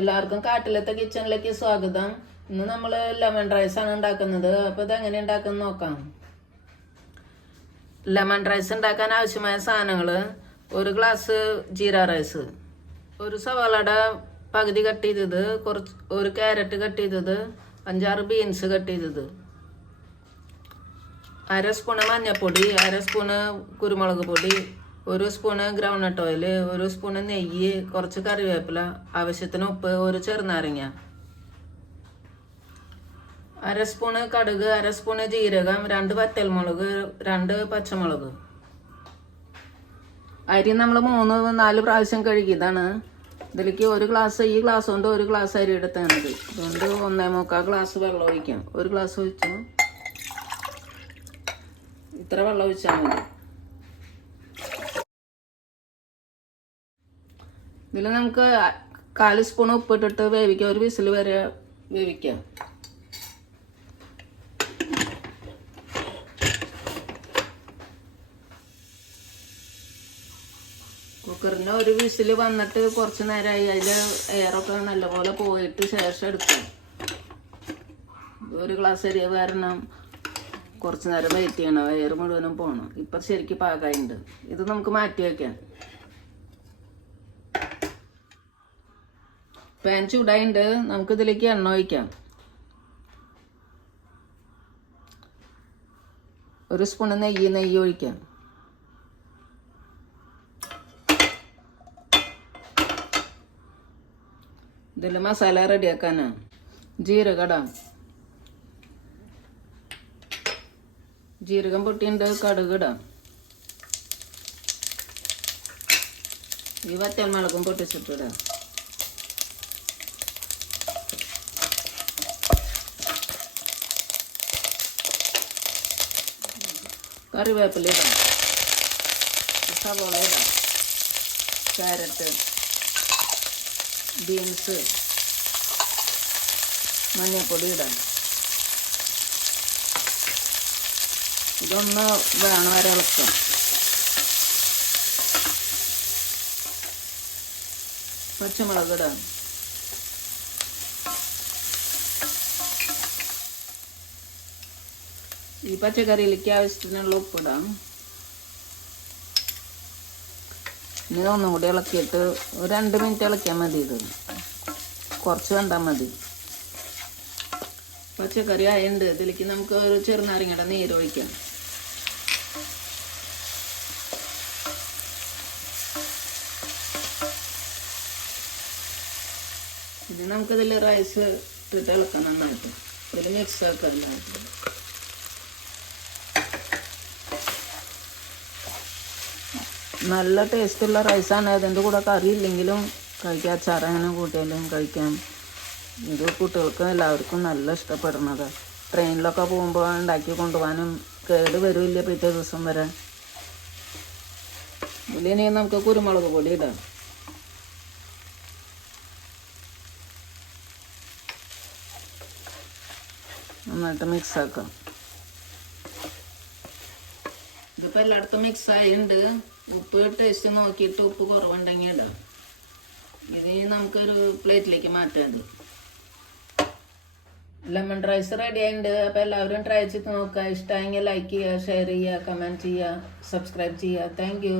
എല്ലാവർക്കും കാട്ടിലത്തെ കിച്ചണിലേക്ക് സ്വാഗതം. ഇന്ന് നമ്മൾ ലെമൺ റൈസ് ആണ് ഉണ്ടാക്കുന്നത്. അപ്പോൾ ഇത് എങ്ങനെ ഉണ്ടാക്കുന്നത് നോക്കാം. ലെമൺ റൈസ് ഉണ്ടാക്കാൻ ആവശ്യമായ സാധനങ്ങൾ: ഒരു ഗ്ലാസ് ജീര റൈസ്, ഒരു സവാളയുടെ പകുതി കട്ട് ചെയ്തത്, ഒരു ക്യാരറ്റ് കട്ട് ചെയ്തത്, 5-6 ബീൻസ് കട്ട് ചെയ്തത്, 1/2 സ്പൂണ് മഞ്ഞൾപ്പൊടി, 1/2 സ്പൂണ് കുരുമുളക് പൊടി, 1 സ്പൂണ് ഗ്രൗണ്ട്നട്ട് ഓയിൽ, 1 സ്പൂണ് നെയ്യ്, കുറച്ച് കറിവേപ്പില, ആവശ്യത്തിന് ഉപ്പ്, ഒരു ചെറുനാരങ്ങ, 1/2 സ്പൂണ് കടുക്, 1/2 സ്പൂണ് ജീരകം, 2 വറ്റൽമുളക്, 2 പച്ചമുളക്. അരി നമ്മൾ 3-4 പ്രാവശ്യം കഴുകിയതാണ്. ഇതിലേക്ക് ഈ ഗ്ലാസ് കൊണ്ട് 1 ഗ്ലാസ് അരി എടുത്താണത്. അതുകൊണ്ട് 1.25 ഗ്ലാസ് വെള്ളം ഒഴിക്കാം. 1 ഗ്ലാസ് ഒഴിച്ചു, ഇത്ര വെള്ളം ഒഴിച്ചാൽ മതി. ഇതിൽ നമുക്ക് 1/4 സ്പൂൺ ഉപ്പിട്ടിട്ട് വേവിക്കാം. 1 വിസിൽ വരെ വേവിക്കാം. കുക്കറിന് 1 വിസിൽ വന്നിട്ട് കുറച്ച് നേരമായി. അതിൽ എയറൊക്കെ നല്ലപോലെ പോയിട്ട് ശേഷം എടുക്കാം. 1 ഗ്ലാസ് അരി കാരണം കുറച്ച് നേരം വെയിറ്റ് ചെയ്യണം, എയർ മുഴുവനും പോകണം. ഇപ്പം ശരിക്കും പാകമായിട്ടുണ്ട്. ഇത് നമുക്ക് മാറ്റി വയ്ക്കാം. പാൻ ചൂടായിട്ടുണ്ട്. നമുക്ക് ഇതിലേക്ക് എണ്ണ ഒഴിക്കാം. 1 സ്പൂണ് നെയ്യ് ഒഴിക്കാം. ഇതിൽ മസാല റെഡിയാക്കാനാണ്. ജീരകം പൊട്ടിയുണ്ട്. കടുക് ഇടാം. ഈ വറ്റൽമുളകും പൊട്ടിച്ചിട്ടിടാം. കറിവേപ്പില ഇടാം. സവോള ഇടാം. ക്യാരറ്റ്, ബീൻസ്, മഞ്ഞൾപ്പൊടി ഇടാം. ഇതൊന്ന് വേണം വരെ ഇളക്കാം. പച്ചമുളക് ഇടാം. ഈ പച്ചക്കറിയിലേക്ക് ആവശ്യത്തിനുള്ള ഉപ്പിടാം. ഇനി ഒന്നും കൂടി ഇളക്കിയിട്ട് 2 മിനിറ്റ് ഇളക്കിയാൽ മതി. ഇത് കുറച്ച് കണ്ടാൽ മതി. പച്ചക്കറി ആയുണ്ട്. ഇതിലേക്ക് നമുക്ക് ഒരു ചെറുനാരങ്ങയുടെ നീര് ഒഴിക്കാം. ഇനി നമുക്കിതിൽ റൈസ് ഇട്ടിട്ട് ഇളക്കാം നന്നായിട്ട്. ഇതിൽ മിക്സ് ആക്കാം എല്ലാവർക്കും. നല്ല ടേസ്റ്റുള്ള റൈസാണ്. അതിൻ്റെ കൂടെ കറി ഇല്ലെങ്കിലും കഴിക്കാം. അച്ചാർ അങ്ങനെ കൂട്ടിയാലും കഴിക്കാം. ഇത് കുട്ടികൾക്ക് എല്ലാവർക്കും നല്ല ഇഷ്ടപ്പെടുന്നത്. ട്രെയിനിലൊക്കെ പോകുമ്പോൾ ഉണ്ടാക്കി കൊണ്ടുപോകാനും കേട് വരില്ല പിറ്റേ ദിവസം വരെ. ഇതിലിനി നമുക്ക് കുരുമുളക് പൊടി ഇടാം. നന്നായിട്ട് മിക്സ് ആക്കാം. ഇതിപ്പോൾ എല്ലായിടത്തും മിക്സ് ആയിട്ടുണ്ട്. ഉപ്പ് ടേസ്റ്റ് നോക്കിയിട്ട് ഉപ്പ് കുറവുണ്ടെങ്കിൽ ഇടാം. ഇനി നമുക്കൊരു പ്ലേറ്റിലേക്ക് മാറ്റാം. ലെമൺ റൈസ് റെഡി ആയിട്ടുണ്ട്. അപ്പോൾ എല്ലാവരും ട്രൈ ചെയ്ത് നോക്കുക. ഇഷ്ടമായെങ്കിൽ ലൈക്ക് ചെയ്യുക, ഷെയർ ചെയ്യുക, കമൻറ്റ് ചെയ്യുക, സബ്സ്ക്രൈബ് ചെയ്യുക. Thank you.